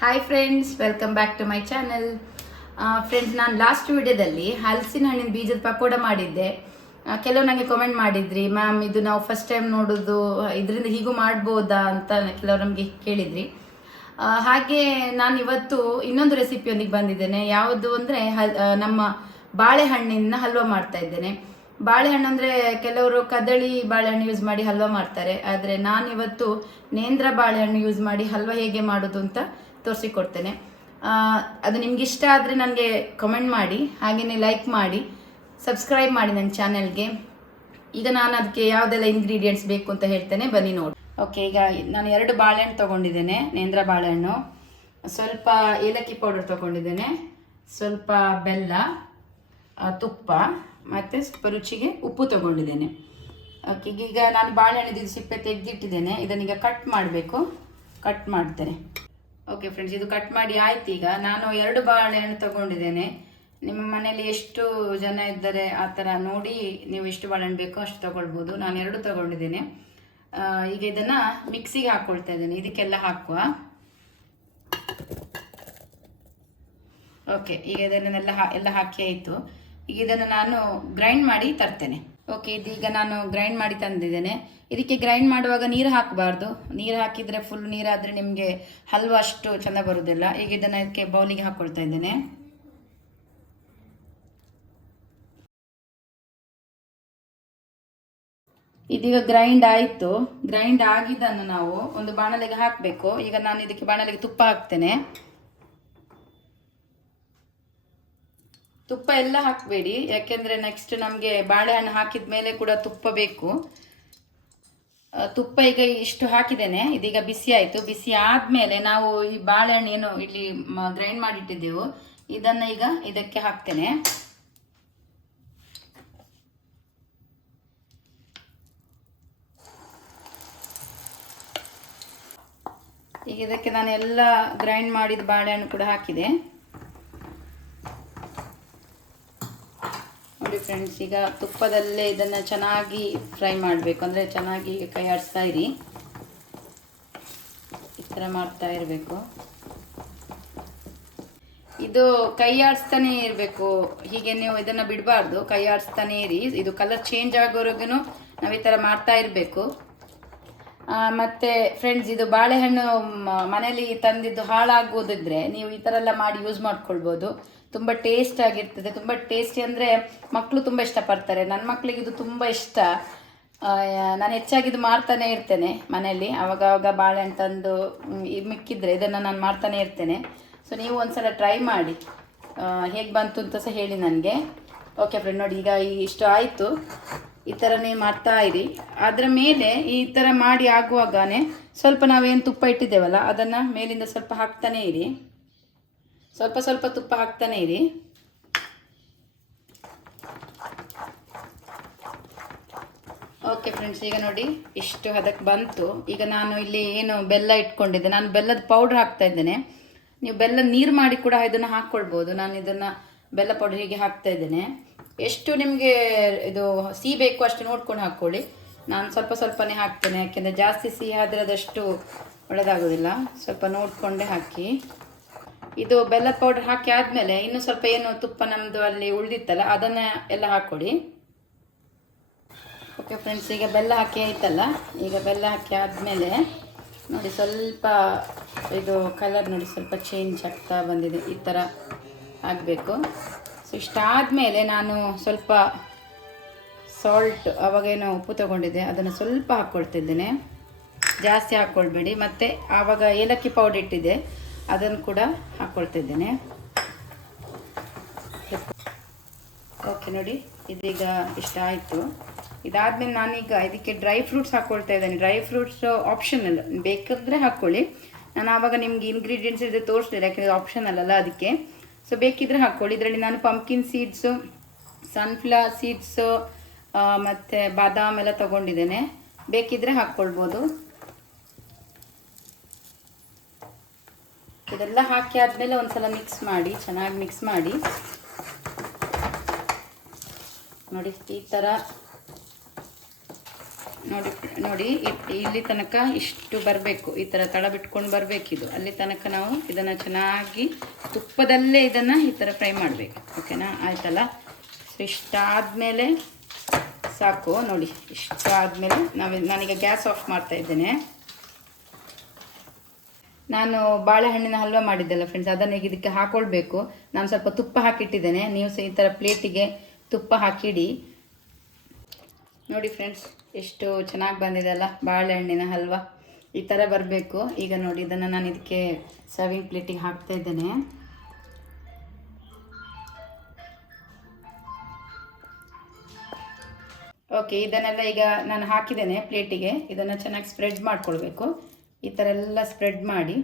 Hi friends, welcome back to my channel. Friends, ನಾನು last ವಿಡಿಯೋದಲ್ಲಿ ಹಲಸಿನ ಹಣ್ಣಿನ ಬೀಜದ ಪಕೋಡ ಮಾಡಿದ್ದೆ. ಕೆಲವು ನನಗೆ ಕಮೆಂಟ್ ಮಾಡಿದ್ರಿ, ಮ್ಯಾಮ್ ಇದು ನಾವು ಫಸ್ಟ್ ಟೈಮ್ ನೋಡೋದು, ಇದರಿಂದ ಹೀಗೂ ಮಾಡ್ಬೋದಾ ಅಂತ ಕೆಲವರು ನಮಗೆ ಕೇಳಿದ್ರಿ. ಹಾಗೆ ನಾನು ಇವತ್ತು ಇನ್ನೊಂದು ರೆಸಿಪಿಯೊಂದಿಗೆ ಬಂದಿದ್ದೇನೆ. ಯಾವುದು ಅಂದರೆ ನಮ್ಮ ಬಾಳೆಹಣ್ಣಿನ ಹಲ್ವಾ ಮಾಡ್ತಾ ಇದ್ದೇನೆ. ಬಾಳೆಹಣ್ಣು ಅಂದರೆ ಕೆಲವರು ಕದಳಿ ಬಾಳೆಹಣ್ಣು ಯೂಸ್ ಮಾಡಿ ಹಲ್ವಾ ಮಾಡ್ತಾರೆ, ಆದರೆ ನಾನು ಇವತ್ತು ನೇಂದ್ರ ಬಾಳೆಹಣ್ಣು ಯೂಸ್ ಮಾಡಿ ಹಲ್ವಾ ಹೇಗೆ ಮಾಡೋದು ಅಂತ ತೋರಿಸಿಕೊಡ್ತೇನೆ. ಅದು ನಿಮ್ಗೆ ಇಷ್ಟ ಆದರೆ ನನಗೆ ಕಮೆಂಟ್ ಮಾಡಿ, ಹಾಗೆಯೇ ಲೈಕ್ ಮಾಡಿ, ಸಬ್ಸ್ಕ್ರೈಬ್ ಮಾಡಿ ನನ್ನ ಚಾನೆಲ್ಗೆ. ಈಗ ನಾನು ಅದಕ್ಕೆ ಯಾವುದೆಲ್ಲ ಇಂಗ್ರೀಡಿಯೆಂಟ್ಸ್ ಬೇಕು ಅಂತ ಹೇಳ್ತೇನೆ, ಬನ್ನಿ ನೋಡಿ. ಓಕೆ, ಈಗ ನಾನು 2 ಬಾಳೆಹಣ್ಣು ತೊಗೊಂಡಿದ್ದೇನೆ, ನೇಂದ್ರ ಬಾಳೆಹಣ್ಣು. ಸ್ವಲ್ಪ ಏಲಕ್ಕಿ ಪೌಡರ್ ತೊಗೊಂಡಿದ್ದೇನೆ, ಸ್ವಲ್ಪ ಬೆಲ್ಲ, ತುಪ್ಪ ಮತ್ತು ಸ್ವಲ್ಪ ರುಚಿಗೆ ಉಪ್ಪು ತೊಗೊಂಡಿದ್ದೇನೆ. ಓಕೆ, ಈಗ ನಾನು ಬಾಳೆಹಣ್ಣಿದ್ದು ಸಿಪ್ಪೆ ತೆಗೆದಿಟ್ಟಿದ್ದೇನೆ. ಇದನ್ನೀಗ ಕಟ್ ಮಾಡಬೇಕು, ಕಟ್ ಮಾಡ್ತೇನೆ. ಓಕೆ ಫ್ರೆಂಡ್ಸ್, ಇದು ಕಟ್ ಮಾಡಿ ಆಯ್ತು. ಈಗ ನಾನು 2 ಬಾಳೆಹಣ್ಣು ತಗೊಂಡಿದ್ದೇನೆ. ನಿಮ್ಮ ಮನೇಲಿ ಎಷ್ಟು ಜನ ಇದ್ದಾರೆ ಆ ಥರ ನೋಡಿ ನೀವು ಎಷ್ಟು ಬಾಳೆಹಣ್ಣು ಬೇಕೋ ಅಷ್ಟು ತಗೊಳ್ಬೋದು. ನಾನು 2 ತಗೊಂಡಿದ್ದೇನೆ. ಈಗ ಇದನ್ನು ಮಿಕ್ಸಿಗೆ ಹಾಕ್ಕೊಳ್ತಾ ಇದ್ದೇನೆ, ಇದಕ್ಕೆಲ್ಲ ಹಾಕುವ. ಓಕೆ, ಈಗ ಇದನ್ನೆಲ್ಲ ಹಾಕಿ ಆಯಿತು. ಈಗ ಇದನ್ನು ನಾನು ಗ್ರೈಂಡ್ ಮಾಡಿ ತರ್ತೇನೆ. ಓಕೆ, ಇದೀಗ ನಾನು ಗ್ರೈಂಡ್ ಮಾಡಿ ತಂದಿದ್ದೇನೆ. ಇದಕ್ಕೆ ಗ್ರೈಂಡ್ ಮಾಡುವಾಗ ನೀರು ಹಾಕಬಾರ್ದು. ನೀರು ಹಾಕಿದರೆ ಫುಲ್ ನೀರಾದರೆ ನಿಮಗೆ ಹಲ್ವಾ ಅಷ್ಟು ಚೆಂದ ಬರುವುದಿಲ್ಲ. ಈಗ ಇದನ್ನು ಇದಕ್ಕೆ ಬೌಲಿಗೆ ಹಾಕ್ಕೊಳ್ತಾ ಇದ್ದೇನೆ. ಇದೀಗ ಗ್ರೈಂಡ್ ಆಯಿತು. ಗ್ರೈಂಡ್ ಆಗಿದ್ದನ್ನು ನಾವು ಒಂದು ಬಾಣಲೆಗೆ ಹಾಕಬೇಕು. ಈಗ ನಾನು ಇದಕ್ಕೆ ಬಾಣಲೆಗೆ ತುಪ್ಪ ಹಾಕ್ತೇನೆ. ತುಪ್ಪ ಎಲ್ಲ ಹಾಕಬೇಡಿ, ಯಾಕೆಂದರೆ ನೆಕ್ಸ್ಟ್ ನಮಗೆ ಬಾಳೆಹಣ್ಣು ಹಾಕಿದ ಮೇಲೆ ಕೂಡ ತುಪ್ಪ ಬೇಕು. ತುಪ್ಪ ಈಗ ಇಷ್ಟು ಹಾಕಿದ್ದೇನೆ. ಇದೀಗ ಬಿಸಿ ಆಯಿತು. ಬಿಸಿ ಆದಮೇಲೆ ನಾವು ಈ ಬಾಳೆಹಣ್ಣು ಏನು ಇಲ್ಲಿ ಗ್ರೈಂಡ್ ಮಾಡಿಟ್ಟಿದ್ದೆವು ಇದನ್ನು ಈಗ ಇದಕ್ಕೆ ಹಾಕ್ತೇನೆ. ಈಗ ಇದಕ್ಕೆ ನಾನು ಎಲ್ಲ ಗ್ರೈಂಡ್ ಮಾಡಿದ ಬಾಳೆಹಣ್ಣು ಕೂಡ ಹಾಕಿದೆ. ನೋಡಿ ಫ್ರೆಂಡ್ಸ್, ಈಗ ತುಪ್ಪದಲ್ಲೇ ಇದನ್ನು ಚೆನ್ನಾಗಿ ಫ್ರೈ ಮಾಡಬೇಕು. ಅಂದರೆ ಚೆನ್ನಾಗಿ ಕೈ ಆಡಿಸ್ತಾ ಇರಿ, ಈ ಥರ ಮಾಡ್ತಾ ಇರಬೇಕು. ಇದು ಕೈ ಆಡಿಸ್ತಾನೆ ಇರಬೇಕು, ಹೀಗೆ ನೀವು ಇದನ್ನು ಬಿಡಬಾರ್ದು, ಕೈ ಆಡಿಸ್ತಾನೆ ಇರಿ. ಇದು ಕಲರ್ ಚೇಂಜ್ ಆಗೋವರೆಗೂ ನಾವು ಈ ಥರ ಮಾಡ್ತಾ ಇರಬೇಕು. ಮತ್ತು ಫ್ರೆಂಡ್ಸ್, ಇದು ಬಾಳೆಹಣ್ಣು ಮನೇಲಿ ತಂದಿದ್ದು ಹಾಳಾಗೋದಿದ್ರೆ ನೀವು ಈ ಥರ ಎಲ್ಲ ಮಾಡಿ ಯೂಸ್ ಮಾಡ್ಕೊಳ್ಬೋದು. ತುಂಬ ಟೇಸ್ಟ್ ಆಗಿರ್ತದೆ. ತುಂಬ ಟೇಸ್ಟಿ ಅಂದರೆ ಮಕ್ಕಳು ತುಂಬ ಇಷ್ಟಪಡ್ತಾರೆ. ನನ್ನ ಮಕ್ಕಳಿಗೆ ಇದು ತುಂಬ ಇಷ್ಟ. ನಾನು ಹೆಚ್ಚಾಗಿದ್ದು ಮಾಡ್ತಾನೆ ಇರ್ತೇನೆ ಮನೆಯಲ್ಲಿ. ಆವಾಗ ಬಾಳೆಹಣ್ಣು ತಂದು ಮಿಕ್ಕಿದ್ರೆ ಇದನ್ನು ನಾನು ಮಾಡ್ತಾನೆ ಇರ್ತೇನೆ. ಸೊ ನೀವು ಒಂದ್ಸಲ ಟ್ರೈ ಮಾಡಿ, ಹೇಗೆ ಬಂತು ಅಂತ ಸಹ ಹೇಳಿ ನನಗೆ. ಓಕೆ ಫ್ರೆಂಡ್, ನೋಡಿ ಈಗ ಇಷ್ಟು ಆಯಿತು. ಈ ಥರ ನೀವು ಮಾಡ್ತಾ ಇರಿ. ಅದರ ಮೇಲೆ ಈ ಥರ ಮಾಡಿ ಆಗುವಾಗನೇ ಸ್ವಲ್ಪ ನಾವೇನು ತುಪ್ಪ ಇಟ್ಟಿದ್ದೇವಲ್ಲ ಅದನ್ನು ಮೇಲಿಂದ ಸ್ವಲ್ಪ ಹಾಕ್ತಾನೆ ಇರಿ. ಸ್ವಲ್ಪ ಸ್ವಲ್ಪ ತುಪ್ಪ ಹಾಕ್ತಾನೆ ಇರಿ. ಓಕೆ ಫ್ರೆಂಡ್ಸ್, ಈಗ ನೋಡಿ ಇಷ್ಟು ಹದಕ್ಕೆ ಬಂತು. ಈಗ ನಾನು ಇಲ್ಲಿ ಏನು ಬೆಲ್ಲ ಇಟ್ಕೊಂಡಿದ್ದೆ, ನಾನು ಬೆಲ್ಲದ ಪೌಡ್ರ್ ಹಾಕ್ತಾ ಇದ್ದೇನೆ. ನೀವು ಬೆಲ್ಲ ನೀರು ಮಾಡಿ ಕೂಡ ಇದನ್ನು ಹಾಕ್ಕೊಳ್ಬೋದು. ನಾನು ಇದನ್ನು ಬೆಲ್ಲ ಪೌಡ್ರ್ ಹೀಗೆ ಹಾಕ್ತಾ ಇದ್ದೇನೆ. ಎಷ್ಟು ನಿಮಗೆ ಇದು ಸಿಹಿ ಬೇಕು ಅಷ್ಟು ನೋಡ್ಕೊಂಡು ಹಾಕ್ಕೊಳ್ಳಿ. ನಾನು ಸ್ವಲ್ಪ ಸ್ವಲ್ಪನೇ ಹಾಕ್ತೇನೆ, ಯಾಕೆಂದರೆ ಜಾಸ್ತಿ ಸಿಹಿ ಆದರೆ ಅದಷ್ಟು ಒಳ್ಳೆಯದಾಗೋದಿಲ್ಲ. ಸ್ವಲ್ಪ ನೋಡಿಕೊಂಡೇ ಹಾಕಿ. ಇದು ಬೆಲ್ಲದ ಪೌಡರ್ ಹಾಕಿ ಆದಮೇಲೆ ಇನ್ನೂ ಸ್ವಲ್ಪ ಏನು ತುಪ್ಪ ನಮ್ಮದು ಅಲ್ಲಿ ಉಳಿದಿತ್ತಲ್ಲ ಅದನ್ನು ಎಲ್ಲ ಹಾಕ್ಕೊಡಿ. ಓಕೆ ಫ್ರೆಂಡ್ಸ್, ಈಗ ಬೆಲ್ಲ ಹಾಕಿ ಆಯ್ತಲ್ಲ. ಈಗ ಬೆಲ್ಲ ಹಾಕಿ ಆದಮೇಲೆ ನೋಡಿ ಸ್ವಲ್ಪ ಇದು ಕಲರ್ ನೋಡಿ ಸ್ವಲ್ಪ ಚೇಂಜ್ ಆಗ್ತಾ ಬಂದಿದೆ. ಈ ಥರ ಆಗಬೇಕು. ಸೊ ಇಷ್ಟಾದಮೇಲೆ ನಾನು ಸ್ವಲ್ಪ ಸಾಲ್ಟ್, ಅವಾಗೇನೋ ಉಪ್ಪು ತೊಗೊಂಡಿದ್ದೆ ಅದನ್ನು ಸ್ವಲ್ಪ ಹಾಕ್ಕೊಳ್ತಿದ್ದೇನೆ, ಜಾಸ್ತಿ ಹಾಕ್ಕೊಳ್ಬೇಡಿ. ಮತ್ತು ಆವಾಗ ಏಲಕ್ಕಿ ಪೌಡರ್ ಇಟ್ಟಿದ್ದೆ ಅದನ್ನು ಕೂಡ ಹಾಕ್ಕೊಳ್ತಿದ್ದೇನೆ. ಓಕೆ ನೋಡಿ, ಇದೀಗ ಇಷ್ಟ ಆಯಿತು. ಇದಾದಮೇಲೆ ನಾನೀಗ ಇದಕ್ಕೆ ಡ್ರೈ ಫ್ರೂಟ್ಸ್ ಹಾಕ್ಕೊಳ್ತಾ ಇದ್ದೇನೆ. ಡ್ರೈ ಫ್ರೂಟ್ಸ್ ಆಪ್ಷನಲ್, ಬೇಕಾದರೆ ಹಾಕ್ಕೊಳ್ಳಿ. ನಾನು ಆವಾಗ ನಿಮ್ಗೆ ಇಂಗ್ರೀಡಿಯೆಂಟ್ಸ್ ಇದೆ ತೋರಿಸ್ಲಿಲ್ಲ, ಯಾಕೆಂದರೆ ಆಪ್ಷನಲ್ ಅಲ್ಲ ಅದಕ್ಕೆ. ಸೊ ಬೇಕಿದ್ರೆ ಹಾಕ್ಕೊಳ್ಳಿ. ಇದರಲ್ಲಿ ನಾನು ಪಂಪ್ಕಿನ್ ಸೀಡ್ಸು, ಸನ್ಫ್ಲವರ್ ಸೀಡ್ಸು ಮತ್ತು ಬಾದಾಮ್ ಎಲ್ಲ ತೊಗೊಂಡಿದ್ದೇನೆ. ಬೇಕಿದ್ರೆ ಹಾಕ್ಕೊಳ್ಬೋದು. ಇದೆಲ್ಲ ಹಾಕಿ ಆದಮೇಲೆ ಒಂದು ಸಲ ಮಿಕ್ಸ್ ಮಾಡಿ, ಚೆನ್ನಾಗಿ ಮಿಕ್ಸ್ ಮಾಡಿ. ನೋಡಿ ಈ ಥರ ನೋಡಿ ನೋಡಿ ಇಲ್ಲಿ ತನಕ ಇಷ್ಟು ಬರಬೇಕು, ಈ ಥರ ತಳ ಬಿಟ್ಕೊಂಡು ಬರಬೇಕಿದು. ಅಲ್ಲಿ ತನಕ ನಾವು ಇದನ್ನು ಚೆನ್ನಾಗಿ ತುಪ್ಪದಲ್ಲೇ ಇದನ್ನು ಈ ಥರ ಫ್ರೈ ಮಾಡಬೇಕು. ಓಕೆನಾ, ಆಯ್ತಲ್ಲ. ಸೊ ಇಷ್ಟಾದಮೇಲೆ ಸಾಕು. ನೋಡಿ ಇಷ್ಟಾದಮೇಲೆ ನಾನೀಗ ಗ್ಯಾಸ್ ಆಫ್ ಮಾಡ್ತಾ ಇದ್ದೇನೆ. ನಾನು ಬಾಳೆಹಣ್ಣಿನ ಹಲ್ವ ಮಾಡಿದ್ದೆಲ್ಲ ಫ್ರೆಂಡ್ಸ್, ಅದನ್ನು ಈಗ ಇದಕ್ಕೆ ಹಾಕ್ಕೊಳ್ಬೇಕು. ನಾನು ಸ್ವಲ್ಪ ತುಪ್ಪ ಹಾಕಿಟ್ಟಿದ್ದೇನೆ, ನೀವು ಸಹ ಈ ಥರ ಪ್ಲೇಟಿಗೆ ತುಪ್ಪ ಹಾಕಿಡಿ. ನೋಡಿ ಫ್ರೆಂಡ್ಸ್, ಎಷ್ಟು ಚೆನ್ನಾಗಿ ಬಂದಿದೆ ಅಲ್ಲ ಬಾಳೆಹಣ್ಣಿನ ಹಲ್ವ. ಈ ಥರ ಬರಬೇಕು. ಈಗ ನೋಡಿ ಇದನ್ನು ನಾನು ಇದಕ್ಕೆ ಸರ್ವಿಂಗ್ ಪ್ಲೇಟಿಗೆ ಹಾಕ್ತಾ ಇದ್ದೇನೆ. ಓಕೆ, ಇದನ್ನೆಲ್ಲ ಈಗ ನಾನು ಹಾಕಿದ್ದೇನೆ ಪ್ಲೇಟಿಗೆ. ಇದನ್ನು ಚೆನ್ನಾಗಿ ಸ್ಪ್ರೆಡ್ ಮಾಡ್ಕೊಳ್ಬೇಕು. ಈ ಥರ ಎಲ್ಲ ಸ್ಪ್ರೆಡ್ ಮಾಡಿ,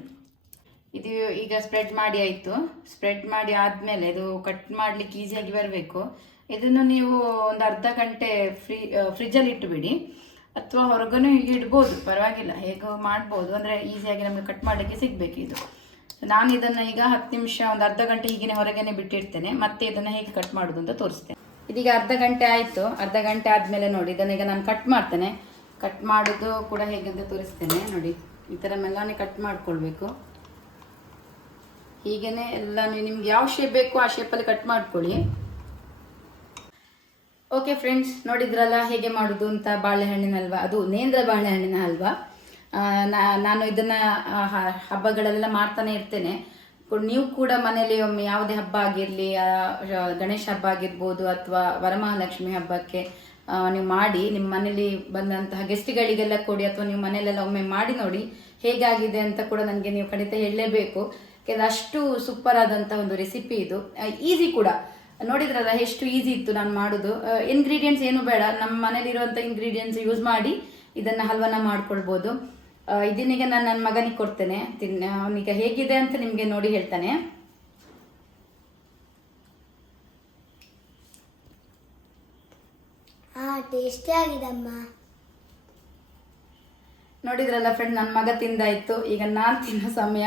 ಇದು ಈಗ ಸ್ಪ್ರೆಡ್ ಮಾಡಿ ಆಯಿತು. ಸ್ಪ್ರೆಡ್ ಮಾಡಿ ಆದಮೇಲೆ ಇದು ಕಟ್ ಮಾಡಲಿಕ್ಕೆ ಈಸಿಯಾಗಿ ಬರಬೇಕು. ಇದನ್ನು ನೀವು ಒಂದು ಅರ್ಧ ಗಂಟೆ ಫ್ರಿಜ್ಜಲ್ಲಿ ಇಟ್ಟುಬಿಡಿ, ಅಥವಾ ಹೊರಗೂ ಹೀಗೆ ಇಡ್ಬೋದು, ಪರವಾಗಿಲ್ಲ, ಹೇಗೋ ಮಾಡ್ಬೋದು. ಅಂದರೆ ಈಸಿಯಾಗಿ ನಮಗೆ ಕಟ್ ಮಾಡಲಿಕ್ಕೆ ಸಿಗಬೇಕು ಇದು. ನಾನು ಇದನ್ನು ಈಗ 10 ನಿಮಿಷ, ಒಂದು ಅರ್ಧ ಗಂಟೆ ಹೀಗೆ ಹೊರಗೇನೆ ಬಿಟ್ಟಿರ್ತೇನೆ. ಮತ್ತೆ ಇದನ್ನು ಹೇಗೆ ಕಟ್ ಮಾಡೋದು ಅಂತ ತೋರಿಸ್ತೇನೆ. ಇದೀಗ ಅರ್ಧ ಗಂಟೆ ಆಯಿತು. ಅರ್ಧ ಗಂಟೆ ಆದಮೇಲೆ ನೋಡಿ ಇದನ್ನು ಈಗ ನಾನು ಕಟ್ ಮಾಡ್ತೇನೆ. ಕಟ್ ಮಾಡೋದು ಕೂಡ ಹೇಗೆ ಅಂತ ತೋರಿಸ್ತೇನೆ. ನೋಡಿ ಈ ಥರ ಮೆಲ್ಲನೆ ಕಟ್ ಮಾಡ್ಕೊಳ್ಬೇಕು. ಹೀಗೇ ಎಲ್ಲ ನಿಮ್ಗೆ ಯಾವ ಶೇಪ್ ಬೇಕು ಆ ಶೇಪಲ್ಲಿ ಕಟ್ ಮಾಡ್ಕೊಳ್ಳಿ. ಓಕೆ ಫ್ರೆಂಡ್ಸ್, ನೋಡಿದ್ರಲ್ಲ ಹೇಗೆ ಮಾಡೋದು ಅಂತ ಬಾಳೆಹಣ್ಣಿನ ಹಲ್ವ, ಅದು ನೇಂದ್ರ ಬಾಳೆಹಣ್ಣಿನ ಹಲ್ವ. ನಾನು ಇದನ್ನು ಹಬ್ಬಗಳೆಲ್ಲ ಮಾಡ್ತಾನೆ ಇರ್ತೇನೆ. ನೀವು ಕೂಡ ಮನೇಲಿ ಒಮ್ಮೆ ಯಾವುದೇ ಹಬ್ಬ ಆಗಿರಲಿ, ಗಣೇಶ ಹಬ್ಬ ಆಗಿರ್ಬೋದು ಅಥವಾ ವರಮಹಾಲಕ್ಷ್ಮಿ ಹಬ್ಬಕ್ಕೆ ನೀವು ಮಾಡಿ ನಿಮ್ಮ ಮನೇಲಿ ಬಂದಂತಹ ಗೆಸ್ಟ್ಗಳಿಗೆಲ್ಲ ಕೊಡಿ, ಅಥವಾ ನೀವು ಮನೆಯಲ್ಲೆಲ್ಲ ಒಮ್ಮೆ ಮಾಡಿ ನೋಡಿ ಹೇಗಾಗಿದೆ ಅಂತ ಕೂಡ ನನಗೆ ನೀವು ಖಂಡಿತ ಹೇಳಲೇಬೇಕು. ಯಾಕೆಂದರೆ ಅಷ್ಟು ಸೂಪರ್ ಆದಂಥ ಒಂದು ರೆಸಿಪಿ ಇದು. ಈಸಿ ಕೂಡ. ನೋಡಿದ್ರಲ್ಲ ಎಷ್ಟು ಈಸಿ ಇತ್ತು ನಾನು ಮಾಡೋದು. ಇಂಗ್ರೀಡಿಯೆಂಟ್ಸ್ ಏನು ಬೇಡ, ನಮ್ಮ ಮನೇಲಿರುವಂಥ ಇಂಗ್ರೀಡಿಯೆಂಟ್ಸ್ ಯೂಸ್ ಮಾಡಿ ಇದನ್ನು ಹಲ್ವನ ಮಾಡ್ಕೊಳ್ಬೋದು. ಇದನ್ನೀಗ ನಾನು ನನ್ನ ಮಗನಿಗೆ ಕೊಡ್ತೇನೆ, ಅವನೀಗ ಹೇಗಿದೆ ಅಂತ ನಿಮಗೆ ನೋಡಿ ಹೇಳ್ತಾನೆ. ಟೇಸ್ಟಿ ಆಗಿದಮ್ಮ. ನೋಡಿದ್ರಲ್ಲ ಫ್ರೆಂಡ್, ನನ್ನ ಮಗ ತಿಂದಾಯ್ತು. ಈಗ ನಾನು ತಿನ್ನೋ ಸಮಯ.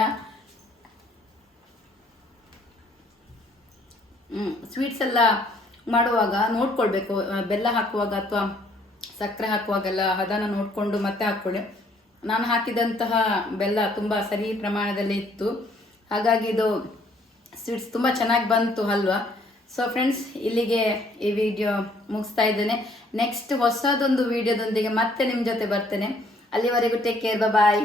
ಸ್ವೀಟ್ಸ್ ಎಲ್ಲ ಮಾಡುವಾಗ ನೋಡ್ಕೊಳ್ಬೇಕು, ಬೆಲ್ಲ ಹಾಕುವಾಗ ಅಥವಾ ಸಕ್ಕರೆ ಹಾಕುವಾಗೆಲ್ಲ ಅದನ್ನು ನೋಡಿಕೊಂಡು ಮತ್ತೆ ಹಾಕ್ಕೊಳ್ಳಿ. ನಾನು ಹಾಕಿದಂತಹ ಬೆಲ್ಲ ತುಂಬ ಸರಿ ಪ್ರಮಾಣದಲ್ಲಿ ಇತ್ತು, ಹಾಗಾಗಿ ಇದು ಸ್ವೀಟ್ಸ್ ತುಂಬ ಚೆನ್ನಾಗಿ ಬಂತು ಹಲ್ವಾ. ಸೊ ಫ್ರೆಂಡ್ಸ್, ಇಲ್ಲಿಗೆ ಈ ವಿಡಿಯೋ ಮುಗಿಸ್ತಾ ಇದ್ದೇನೆ. ನೆಕ್ಸ್ಟ್ ಹೊಸದೊಂದು ವಿಡಿಯೋದೊಂದಿಗೆ ಮತ್ತೆ ನಿಮ್ಮ ಜೊತೆ ಬರ್ತೇನೆ. ಅಲ್ಲಿವರೆಗೂ ಟೇಕ್ ಕೇರ್, ಬಾಯ್.